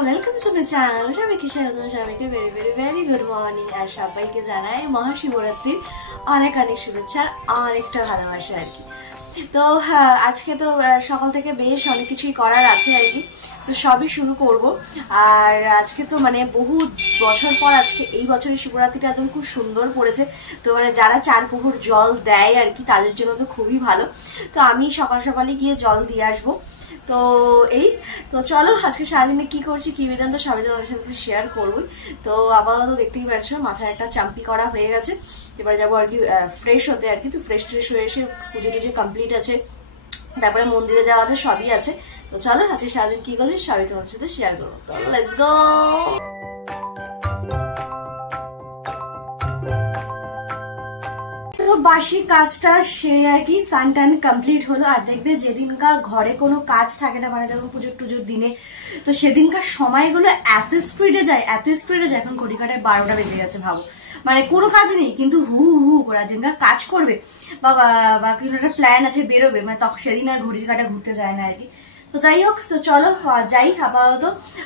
Welcome to my channel. সবাইকে স্বাগত, সবাইকে very very very good morning. আর সবাইকে জানাই মহাশিবরাত্রির অনেক অনেক শুভেচ্ছা, অনেকটা ভালোবাসা আর কি। তো আজকে তো সকাল থেকে বেশ অনেক কিছুই করার আছে আর কি, তো সবই শুরু করব। আর আজকে তো মানে বহু বছর পর আজকে এই বছরের শিবরাত্রিটা একদম খুব সুন্দর পড়েছে। তো মানে যারা 4 পুকুর জল দেয় আর কি তাদের জন্য তো খুবই ভালো। তো আমি সকাল সকালে গিয়ে জল দিয়ে আসবো। তো এই তো চলো আজকে সারাদিনে কি করছি কি বিধান তো সবাই তোমাদের সাথে শেয়ার করবোই। তো আপাতত দেখতেই পাচ্ছ মাথায় একটা চাম্পি করা হয়ে গেছে। এবার যাবো আর কি ফ্রেশ হতে আর কি। তো ফ্রেশ ট্রেশ হয়ে এসে পুজো টুজো কমপ্লিট আছে, তারপরে মন্দিরে যাওয়া আছে, সবই আছে। তো চলো আজকে সারাদিন কি করছি সবই তোমাদের সাথে শেয়ার করবো। তো লেটস গো। বাসি কাজটা সেরে আর কি সান টান কমপ্লিট হলো। আর দেখবে যেদিনকার ঘরে কোনো কাজ থাকে না, মানে দেখো পুজোর টুজোর দিনে, তো সেদিনকার সময়গুলো এত স্পিডে যায় এত স্পিডে যায়। এখন ঘড়ি কাটায় 12টা বেজে গেছে ভাবো, মানে কোনো কাজ নেই কিন্তু হু হু করে যেদিনকার কাজ করবে বা কিছু একটা প্ল্যান আছে বেরোবে, মানে তখন সেদিন আর ঘড়ির কাটা ঘুরতে যায় না আর কি। তো যাই হোক, তো চলো যাই আপাতত।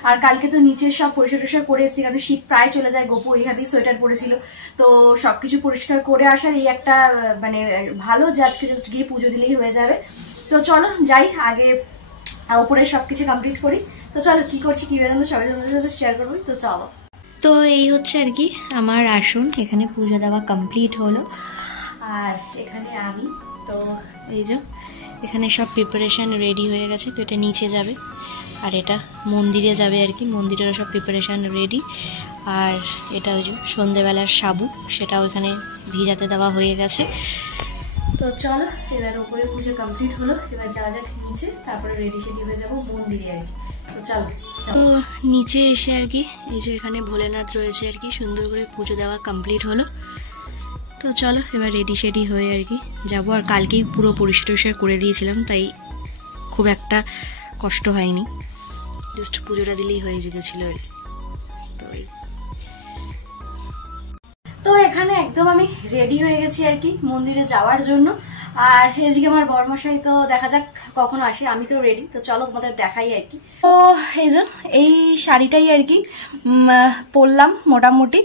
আর কালকে তো নিচে সব পরিষ্কার টরিষ্কার করে এসেছি, কারণ শীত প্রায় চলে যায়। গোপু এইভাবেই সোয়েটার পরেছিল, তো সবকিছু পরিষ্কার করে আসার এই একটা মানে ভালো যে আজকে জাস্ট গিয়ে পুজো দিলেই হয়ে যাবে। তো চলো যাই, আগে ওপরে সবকিছু কমপ্লিট করি। তো চলো কি করছি কি বেদান্ত সবাই তোমাদের সাথে শেয়ার করবো। তো চলো। তো এই হচ্ছে আর কি আমার আসন, এখানে পুজো দেওয়া কমপ্লিট হলো। আর এখানে আমি তো এই যে এখানে সব প্রিপারেশান রেডি হয়ে গেছে। তো এটা নিচে যাবে আর এটা মন্দিরে যাবে আর কি, মন্দিরেরও সব প্রিপারেশান রেডি। আর এটা ওই যে সন্ধেবেলার সাবু, সেটাও এখানে ভিজাতে দেওয়া হয়ে গেছে। তো চলো এবার ওপরে পুজো কমপ্লিট হলো, এবার যাওয়া যাক নিচে, তারপরে রেডি সেডি হয়ে যাবো মন্দিরে আর কি। তো চলো। তো নিচে এসে আর কি এই যে এখানে ভোলেনাথ রয়েছে আর কি, সুন্দর করে পুজো দেওয়া কমপ্লিট হলো। তো চলো এবার রেডি শেডি হয়ে আর কি যাবো। আর কালকেই পুরো পরিষ্কার করে দিয়েছিলাম, তাই খুব একটা কষ্ট হয়নি, জাস্ট পুজোটা দিলেই হয়ে গেছিলো আর কি। তো এখানে একদম আমি রেডি হয়ে গেছি আর কি মন্দিরে যাওয়ার জন্য। আর এদিকে আমার বরমশাই তো দেখা যাক কখন আসে, আমি তো রেডি। তো চলো তোমাদের দেখাই আর কি। তো এই শাড়িটাই আর কি পরলাম মোটামুটি।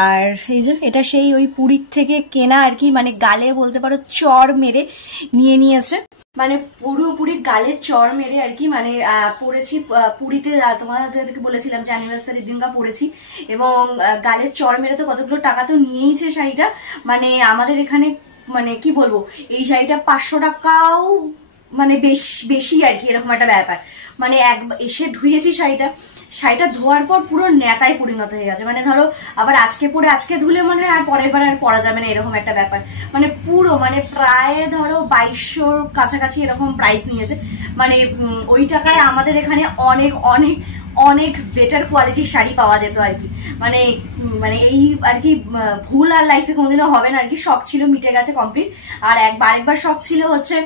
আর এই যে এটা সেই ওই পুরীর থেকে কেনা আর কি, মানে গালে বলতে পারো চর মেরে নিয়েছে, মানে পুরোপুরি গালে চর মেরে আর কি। মানে পরেছি পুরীতে, তোমাদেরকে বলেছিলাম যে অ্যানিভার্সারির দিনটা পরেছি, এবং গালে চর মেরে তো কতগুলো টাকা তো নিয়েইছে শাড়িটা। মানে আমাদের এখানে মানে কি বলবো, এই শাড়িটা 500 টাকাও মানে বেশি আর কি, এরকম একটা ব্যাপার। মানে এসে ধুয়েছি শাড়িটা ধোয়ার পর পুরো নেতায় পরিণত হয়ে গেছে। মানে ধরো আবার আজকে পরে আজকে ধুলে মনে হয় আর পরের বার আর পরা যাবে না, এরকম একটা ব্যাপার। মানে পুরো মানে প্রায় ধরো 2200 কাছাকাছি এরকম প্রাইস নিয়েছে। মানে ওই টাকায় আমাদের এখানে অনেক অনেক অনেক বেটার কোয়ালিটির শাড়ি পাওয়া যেত আর কি। মানে মানে এই আর কি ভুল আর লাইফে কোনোদিনও হবে না আর কি। শখ ছিল মিটে গেছে কমপ্লিট। আর আরেকবার শখ ছিল হচ্ছে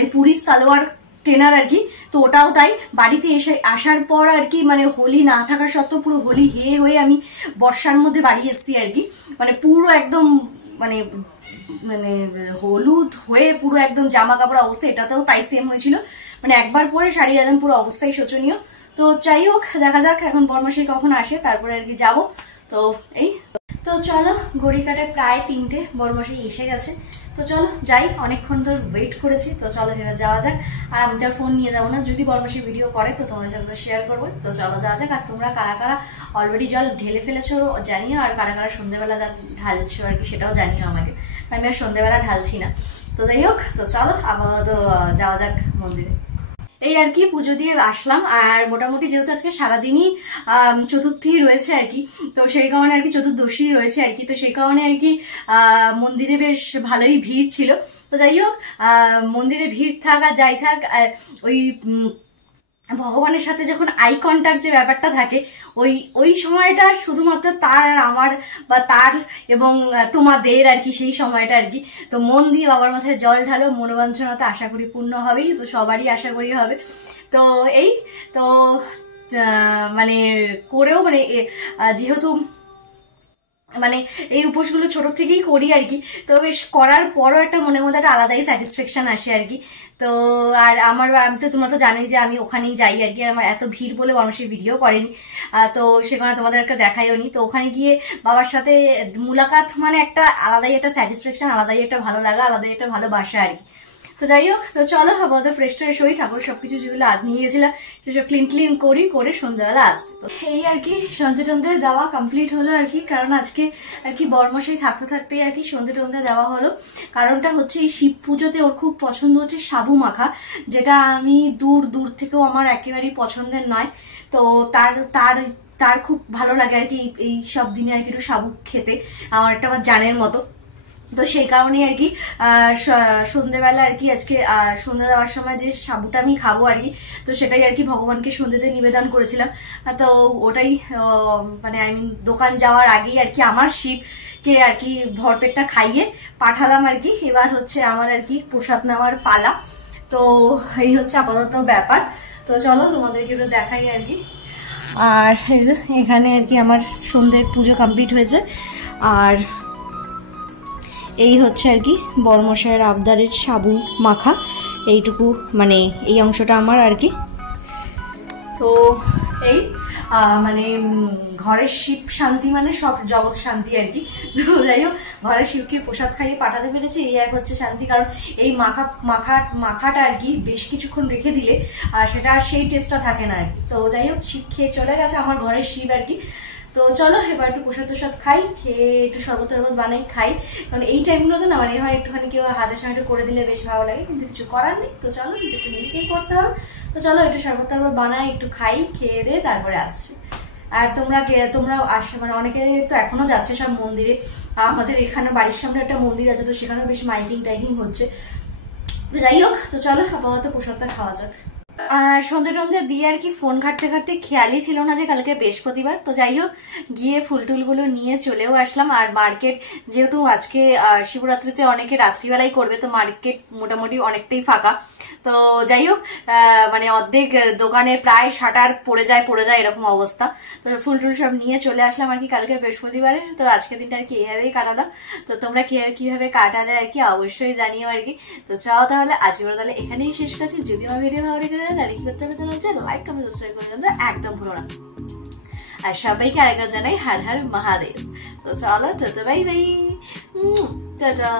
এই পুরীর সালোয়ার কেনার আর কি। তো ওটাও তাই, বাড়িতে আসার পর আর কি মানে হোলি না থাকা সত্ত্বেও পুরো হোলি হয়ে আমি বর্ষার মধ্যে বাড়ি এসেছি আর কি। মানে পুরো একদম মানে মানে হলুদ হয়ে পুরো একদম জামা কাপড় অবস্থা, এটাতেও তাই সেম হয়েছিল। মানে একবার পরে শাড়ির একদম পুরো অবস্থাই শোচনীয়। তো যাই হোক, দেখা যাক এখন বরমাসাই কখন আসে, তারপরে আর কি যাবো। তো এই তো চলো, ঘড়ি কাটায় প্রায় 3টে, বরমাসাই এসে গেছে। তো চলো যাই, অনেকক্ষণ ধরে ওয়েট করেছি। তো চলো এবার যাওয়া যাক। আর আমি তো ফোন নিয়ে যাবো না, যদি বরমাসি ভিডিও করে তো তোমাদের সাথে শেয়ার করবো। তো চলো যাওয়া যাক। আর তোমরা কারা কারা অলরেডি জল ঢেলে ফেলেছো জানিও, আর কারা কারা সন্ধ্যেবেলা ঢালছো আর কি সেটাও জানিও আমাকে। আমি আর সন্ধ্যেবেলা ঢালছি না। তো যাই হোক, তো চলো আপাতত যাওয়া যাক মন্দিরে। এই আর কি পুজো দিয়ে আসলাম। আর মোটামুটি যেহেতু আজকে সারাদিনই চতুর্থী রয়েছে আর কি, তো সেই কারণে আর কি চতুর্দশী রয়েছে আর কি, তো সেই কারণে আর কি মন্দিরে বেশ ভালোই ভিড় ছিল। তো যাই হোক, মন্দিরে ভিড় থাক আর যাই থাক, ওই ভগবানের সাথে যখন আই কন্ট্যাক্ট যে ব্যাপারটা থাকে, ওই সময়টা শুধুমাত্র তার আর আমার বা তার এবং তোমাদের আর কি, সেই সময়টা আর কি। তো মন দিয়ে বাবার মাথায় জল ঢালো, মনোবাঞ্ছনা তো আশা করি পূর্ণ হবেই, তো সবারই আশা করি হবে। তো এই তো মানে করেও মানে যেহেতু মানে এই উপোসগুলো ছোট থেকেই করি আর কি। তো বেশ করার পরও একটা মনের মধ্যে একটা আলাদাই স্যাটিসফ্যাকশন আসে আর কি। তো আর আমি তো তোমরা তো জানোই যে আমি ওখানেই যাই আর কি, আমার এত ভিড় বলে মানুষের ভিডিও করেনি, তো সেখানে তোমাদেরকে দেখাইও নি। তো ওখানে গিয়ে বাবার সাথে মুলাকাত মানে একটা আলাদাই একটা স্যাটিসফ্যাকশন, আলাদাই একটা ভালো লাগা, আলাদাই একটা ভালোবাসা আর কি। তো যাই হোক, তো চলো আপাতত ফ্রেশ ট্রেশ হই, ঠাকুর সবকিছু যেগুলো নিয়ে গেছিলাম সেসব ক্লিন করে সন্ধ্যাবেলা আসছে। তো এই আর কি সন্ধে টন্ধে দেওয়া কমপ্লিট হলো আর কি, কারণ আজকে আর কি বর্মশাই থাকতেই আর কি সন্ধে টন্ধে দেওয়া হলো। কারণটা হচ্ছে এই শিব পুজোতে ওর খুব পছন্দ হচ্ছে সাবু মাখা, যেটা আমি দূর থেকেও আমার একেবারেই পছন্দের নয়। তো তার খুব ভালো লাগে আর কি এই সব দিনে আর কি একটু সাবু খেতে, আমার একটা আমার জানের মতো। তো সেই কারণে আর কি সন্ধ্যেবেলা আর কি আজকে সন্ধ্যা দেওয়ার সময় যে সাবুটা আমি খাবো আর কি, তো সেটাই আর কি ভগবানকে সন্ধ্যেতে নিবেদন করেছিলাম। তো ওটাই মানে দোকান যাওয়ার আগেই আর কি আমার শিবকে আর কি ভরপেটটা খাইয়ে পাঠালাম আর কি। এবার হচ্ছে আমার আর কি প্রসাদ নেওয়ার পালা। তো এই হচ্ছে আপাতত ব্যাপার। তো চলো তোমাদেরকে একটু দেখাই আর কি। আর এখানে আর কি আমার সন্ধ্যের পুজো কমপ্লিট হয়েছে, আর এই হচ্ছে আর কি বড়মশাইয়ের আবদারের সাবু মাখা, এইটুকু মানে এই অংশটা আমার আর কি। তো এই মানে ঘরের শিব শান্তি মানে সব জগৎ শান্তি আর কি। তো যাই হোক, ঘরের শিবকে প্রসাদ খাইয়ে পাঠাতে পেরেছে, এই এক হচ্ছে শান্তি। কারণ এই মাখাটা আর কি বেশ কিছুক্ষণ রেখে দিলে সেটা সেই টেস্টটা থাকে না আর কি। তো যাই হোক, শিব খেয়ে চলে গেছে আমার ঘরের শিব আর কি। তো চলো এবার একটু প্রসাদ খাই, খেয়ে একটু শরবত বানাই খাই, কারণ এই টাইমগুলোতে না মানে হয় একটুখানি কেউ হাতের সঙ্গে একটু করে দিলে বেশ ভালো লাগে, কিন্তু কিছু করার নেই। তো চলো নিজেরটা নিজেকেই করতে হবে। তো চলো একটু শরবত বানাই, একটু খাই, খেয়ে দিয়ে তারপরে আসছি। আর তোমরা আসে মানে অনেকে তো এখনো যাচ্ছে সব মন্দিরে, আমাদের এখানে বাড়ির সামনে একটা মন্দির আছে, তো সেখানেও বেশ মাইকিং টাইকিং হচ্ছে। তো যাই হোক, তো চলো আপাতত প্রসাদটা খাওয়া যাক। সন্ধে দিয়ে আর কি ফোন ঘাটতে খেয়ালই ছিল না যে কালকে বৃহস্পতিবার। তো যাই হোক, গিয়ে ফুলটুলগুলো নিয়ে চলেও আসলাম। আর মার্কেট যেহেতু আজকে শিবরাত্রিতে অনেকে রাত্রিবেলাই করবে, তো মার্কেট মোটামুটি অনেকটাই ফাঁকা। তো যাই হোক, মানে অর্ধেক দোকানের প্রায় শাটার পড়ে যায় এরকম অবস্থা। তো ফুলটুল সব নিয়ে চলে আসলাম আর কি কালকে বৃহস্পতিবারে। তো আজকের দিনটা আর কি এইভাবেই কাটালাম। তো তোমরা কিভাবে কাটালে আর কি অবশ্যই জানিও আর কি। তো চাও তাহলে আজকে তাহলে এখানেই শেষ করছি। যদি আমার ভিডিও ভালো লেগে লাইক কমেন্ট সাবস্ক্রাইব করে একদম ভুলো না। আর সবাইকে আরেকবার জানাই হর হর মহাদেব। তো চলো, টাটা বাই বাই, টাটা।